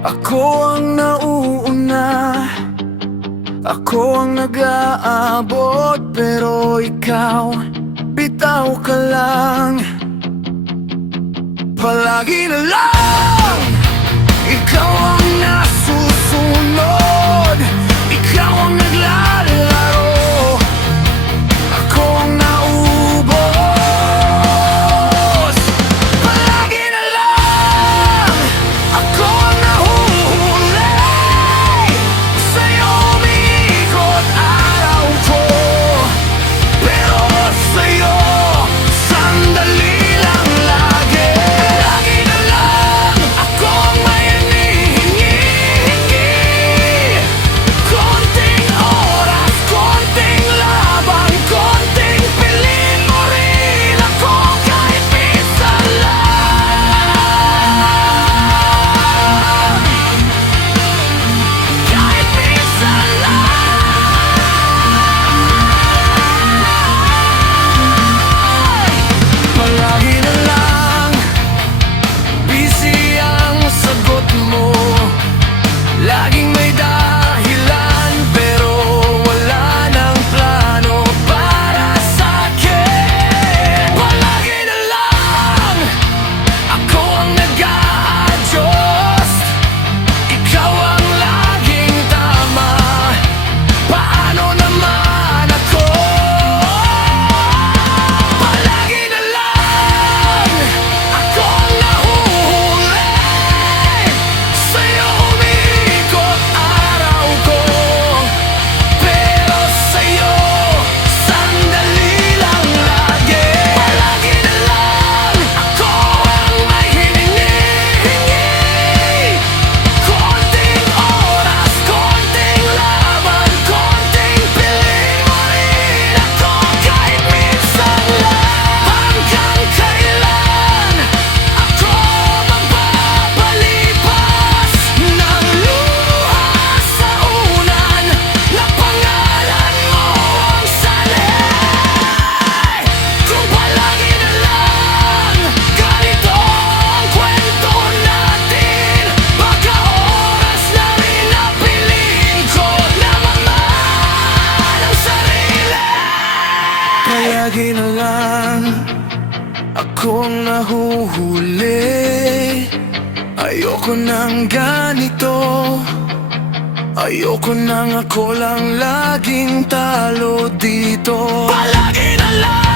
Ako ang nauuna, ako ang nag-aabot, pero ikaw, bitaw ka lang. Palagi na lang ikaw ang nasusunod, ikaw ang naglalaro, ako ang naubos. Palagi na lang ako ang nahuhuli, sa'yo umiikot araw ko, pero sa'yo sandali lang lagi. Palagi na lang ako ang may hinihingi, konting oras, konting laban, konting piling mo rin ako kahit minsan lang, kahit minsan lang. Palagi na lang busy ang sagot mo, laging may dahilan, pero wala nang plano para sa'kin. Palagi na lang ako ang nag-a-adjust, ikaw ang laging tama, paano naman ako? Palagi na lang ako ang nahuhuli, sa'yo umiikot araw ko, pero sa'yo sandali lang lagi. Palagi na lang ako ang may hinihingi, konting oras, konting laban, konting piling mo rin ako kahit minsan lang. Hanggang kailan ako magpapalipas ng luha sa unan na pangalan mo ang sanay? Kung palagi na lang ganito ang kwento natin, baka oras na rin na piliin ko na mamahal ang sarili. Palagi na lang ako ang nahuhuli, ayoko nang ganito, ayoko nang ako lang laging talo dito. Palagi na lang